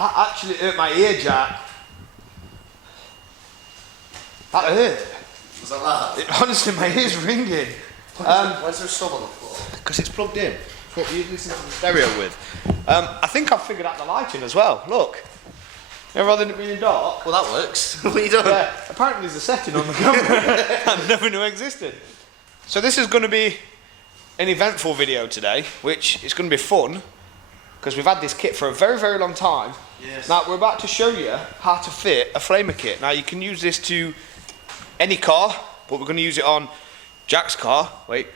That actually hurt my ear, Jack. That hurt. Was that loud? Honestly, my ear's ringing. Why is there a sub on the floor? Because it's plugged in. It's what you listen to the stereo with. I think I've figured out the lighting as well. Look. Rather than it being dark. Well, that works. What are you doing? Yeah, apparently there's a setting on the camera I never knew existed. So this is going to be an eventful video today, which is going to be fun, because we've had this kit for a very, very long time. Yes. Now, we're about to show you how to fit a flamer kit. Now, you can use this to any car, but we're going to use it on Jack's car. Wait,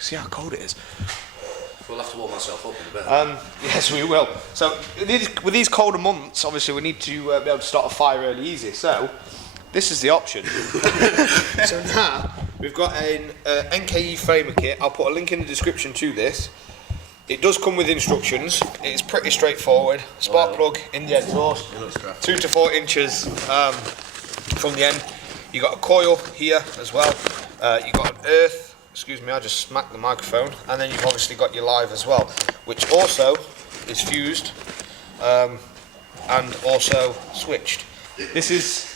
see how cold it is. We'll have to warm myself up in a bit. Yes, we will. So, with these colder months, obviously, we need to be able to start a fire really easy. So, this is the option. So now, we've got an NKE flamer kit. I'll put a link in the description to this. It does come with instructions. It's pretty straightforward. Spark plug in the exhaust. 2 to 4 inches from the end. You've got a coil here as well. You've got an earth. Excuse me, I just smacked the microphone. And then you've obviously got your live as well, which also is fused and also switched. This is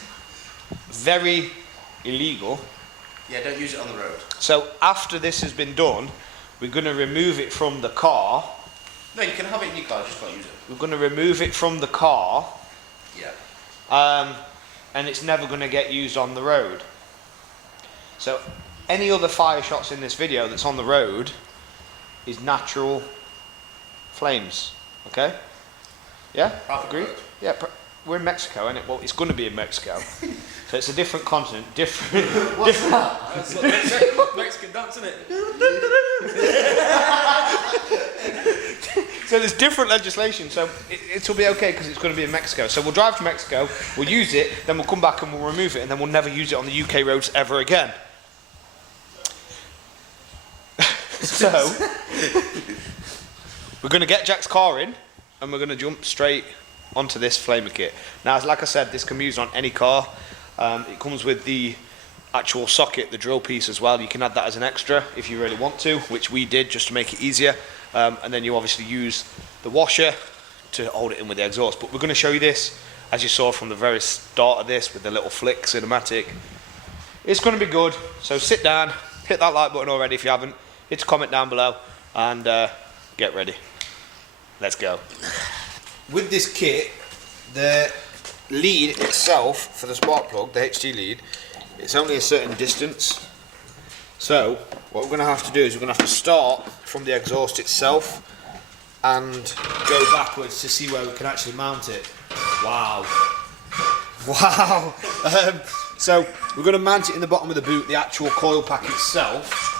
very illegal. Yeah, don't use it on the road. So after this has been done, we're going to remove it from the car. No, you can have it in your car, just can't use it. We're going to remove it from the car. Yeah. And it's never going to get used on the road. So any other fire shots in this video that's on the road is natural flames. Okay? Yeah? Agree? Yeah, we're in Mexico, isn't it? Well, it's going to be in Mexico. So it's a different continent, different. What's that? That's like Mexican dance, isn't it? So there's different legislation, so it'll be okay because it's going to be in Mexico. So we'll drive to Mexico, we'll use it, then we'll come back and we'll remove it, and then we'll never use it on the UK roads ever again. So we're going to get Jack's car in, and we're going to jump straight onto this flamer kit. Now, like I said, this can be used on any car. It comes with the actual socket, the drill piece as well. You can add that as an extra if you really want to, which we did just to make it easier. And then you obviously use the washer to hold it in with the exhaust. But we're going to show you this, as you saw from the very start of this, with the little flick cinematic. It's going to be good. So sit down, hit that like button already if you haven't, hit a comment down below, and get ready. Let's go. With this kit, the lead itself for the spark plug, the HT lead, it's only a certain distance. So what we're going to have to do is we're going to have to start from the exhaust itself and go backwards to see where we can actually mount it. Wow. Wow. So we're going to mount it in the bottom of the boot, the actual coil pack itself.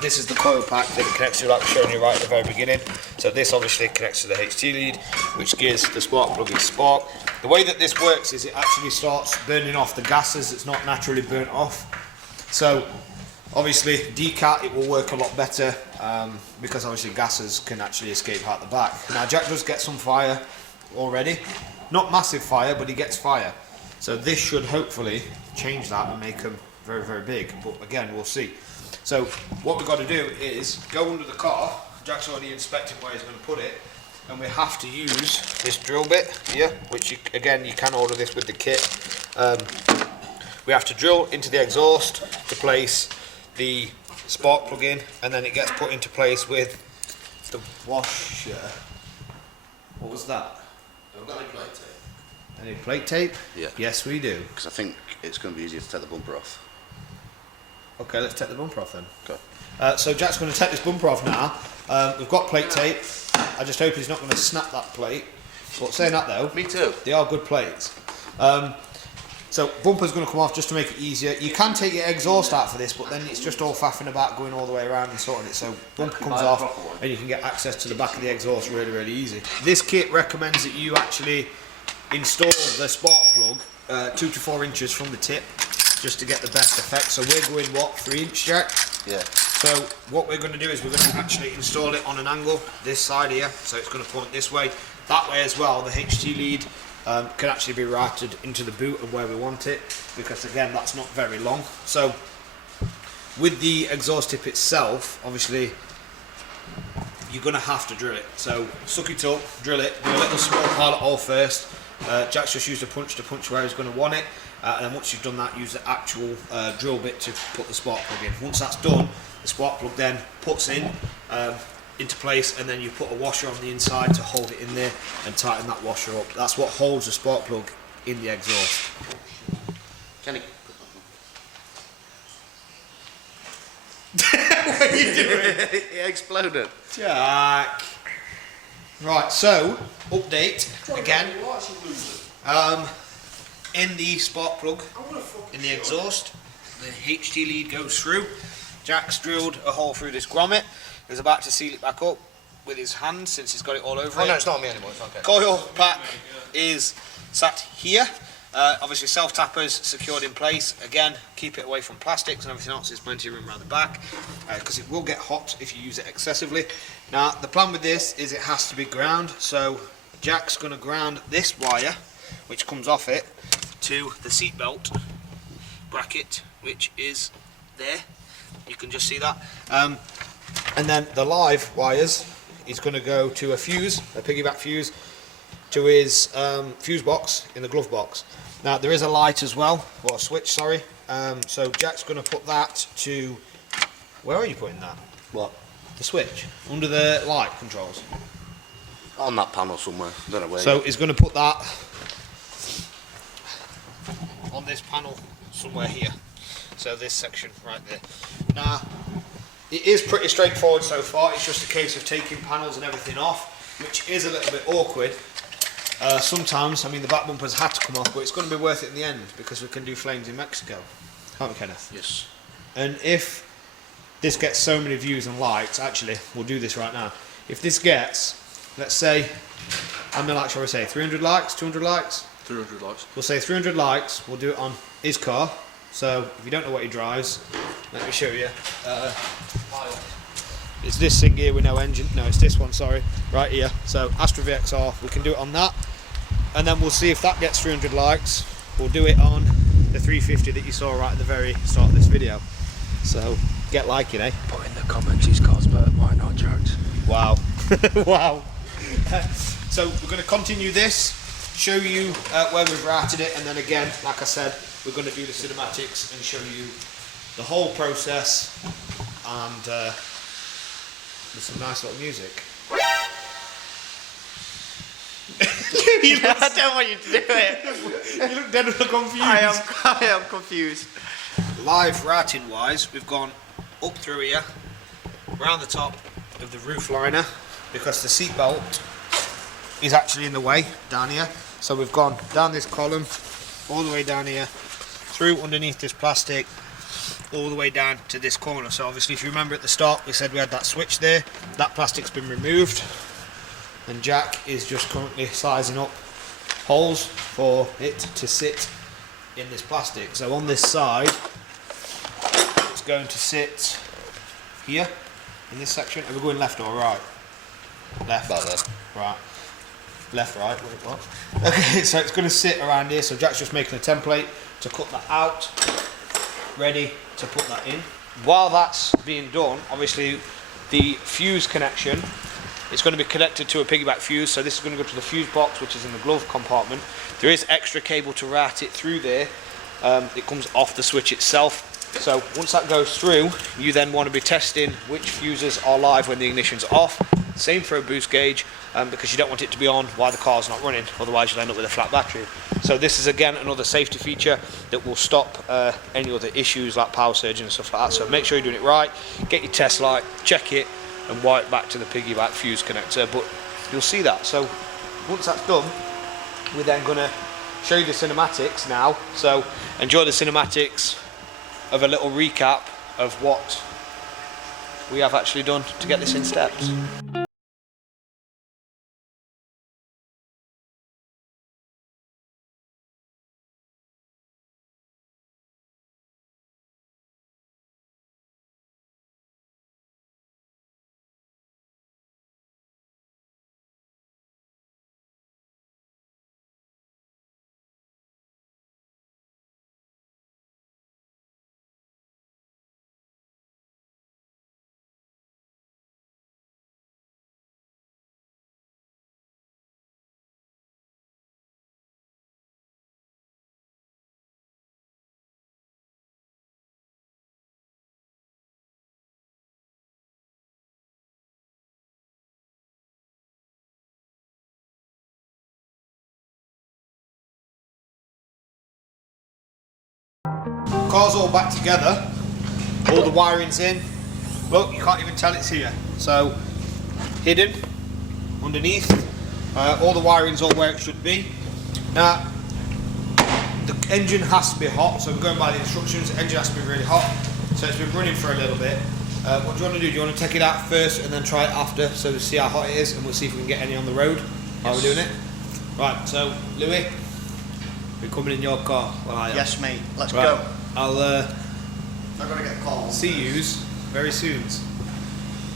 This is the coil pack that it connects to, like showing you right at the very beginning. So this obviously connects to the HT lead, which gives the spark plug its spark. The way that this works is it actually starts burning off the gases that's not naturally burnt off. So obviously decat, it will work a lot better because obviously gases can actually escape out the back. Now Jack does get some fire already, not massive fire, but he gets fire. So this should hopefully change that and make them very, very big. But again, we'll see. So what we've got to do is go under the car. Jack's already inspecting where he's going to put it, and we have to use this drill bit here, which again you can order this with the kit. We have to drill into the exhaust to place the spark plug in, and then it gets put into place with the washer. What was that? Have we got any plate tape? Any plate tape? Yeah. Yes, we do. Because I think it's going to be easier to take the bumper off. Okay, let's take the bumper off then. Okay. So Jack's going to take this bumper off now. We've got plate tape. I just hope he's not going to snap that plate. But saying that though, Me too. they are good plates. So bumper's going to come off just to make it easier. You can take your exhaust out for this, but then it's just all faffing about going all the way around and sorting it. So bumper comes off and you can get access to the back of the exhaust really, really easy. This kit recommends that you actually install the spark plug 2 to 4 inches from the tip, just to get the best effect. So we're going what, 3-inch, Jack? Yeah. So what we're going to do is we're going to actually install it on an angle, this side here, so it's going to point this way. That way as well, the HT lead can actually be routed into the boot of where we want it, because again, that's not very long. So with the exhaust tip itself, obviously you're going to have to drill it. So suck it up, drill it, do a little small pilot hole first. Jack's just used a punch to punch where he's going to want it, and then once you've done that, use the actual drill bit to put the spark plug in. Once that's done, the spark plug then puts into place, and then you put a washer on the inside to hold it in there and tighten that washer up. That's what holds the spark plug in the exhaust. Kenny. What are you doing? It exploded. Jack. Right, so update again. In the spark plug, in the exhaust, the HT lead goes through. Jack's drilled a hole through this grommet. He's about to seal it back up with his hand since he's got it all over it. Oh no, it's not me anymore. It's okay. Coil pack is sat here. Obviously self-tappers secured in place. Again, keep it away from plastics and everything else. There's plenty of room around the back because it will get hot if you use it excessively. Now the plan with this is it has to be ground, so Jack's going to ground this wire which comes off it to the seatbelt bracket, which is there. You can just see that. And then the live wires is going to go to a fuse, a piggyback fuse, to his fuse box in the glove box. Now there is a light as well, or a switch, sorry. So Jack's going to put that to, where are you putting that? What? The switch, under the light controls. On that panel somewhere. Don't know where. So he's going to put that on this panel somewhere here. So this section right there. Now, it is pretty straightforward so far. It's just a case of taking panels and everything off, which is a little bit awkward. Sometimes, I mean, the back bumpers had to come off, but it's going to be worth it in the end because we can do flames in Mexico. Can't we, Kenneth? Yes. And if this gets so many views and likes, actually, we'll do this right now. If this gets, let's say, how many likes shall we say? 300 likes? 200 likes? 300 likes. We'll say 300 likes. We'll do it on his car. So if you don't know what he drives, let me show you. It's this thing here with no engine. No, it's this one, sorry. Right here. So Astra VXR, we can do it on that. And then we'll see if that gets 300 likes. We'll do it on the 350 that you saw right at the very start of this video. So get liking, eh? Put in the comments his car's better, why not, Jax? Wow. Wow. So we're going to continue this, show you where we've routed it, and then again, like I said, we're going to do the cinematics and show you the whole process, and with some nice little music. I don't want you to do it. You look dead confused. I am confused. Live routing wise, we've gone up through here, round the top of the roof liner, because the seat belt is actually in the way down here. So we've gone down this column, all the way down here, through underneath this plastic, all the way down to this corner. So obviously, if you remember at the start, we said we had that switch there. That plastic's been removed, and Jack is just currently sizing up holes for it to sit in this plastic. So on this side, it's going to sit here in this section. Are we going left or right? Left. About there. Right. Left, right. Wait, what? Okay, so it's going to sit around here. So Jack's just making a template to cut that out, ready to put that in. While that's being done, obviously the fuse connection, it's going to be connected to a piggyback fuse. So this is going to go to the fuse box, which is in the glove compartment. There is extra cable to route it through there. It comes off the switch itself. So once that goes through, you then want to be testing which fuses are live when the ignition's off. Same for a boost gauge, because you don't want it to be on while the car's not running, otherwise you'll end up with a flat battery. So this is again another safety feature that will stop any other issues like power surging and stuff like that. So make sure you're doing it right, get your test light, check it, and wire it back to the piggyback fuse connector. But you'll see that. So once that's done, we're then going to show you the cinematics now. So enjoy the cinematics of a little recap of what we have actually done to get this in steps. Car's all back together. All the wiring's in. Look, you can't even tell it's here. So, hidden underneath. All the wiring's all where it should be. Now, the engine has to be hot, so we're going by the instructions. The engine has to be really hot. So it's been running for a little bit. What do you want to do? Do you want to take it out first and then try it after, so we see how hot it is, and we'll see if we can get any on the road while we're doing it? Right, so Louis, we're coming in your car. Well, Yes, mate. Let's right. go. I'll I've got to get calls. see yous very soon,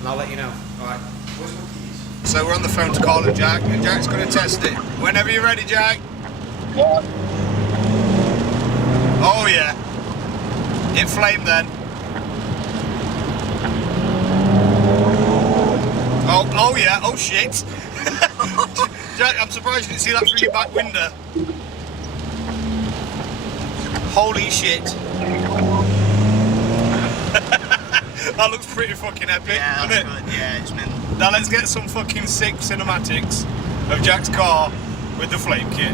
and I'll let you know. All right. Where's my keys? So we're on the phone to Carl and Jack, and Jack's going to test it. Whenever you're ready, Jack. Yeah. Oh yeah. It flamed then. Oh yeah. Oh shit. Jack, I'm surprised you didn't see that through your back window. Holy shit. That looks pretty fucking epic, Yeah, doesn't that's it? good. Yeah, it's been. Now let's get some fucking sick cinematics of Jack's car with the flame kit.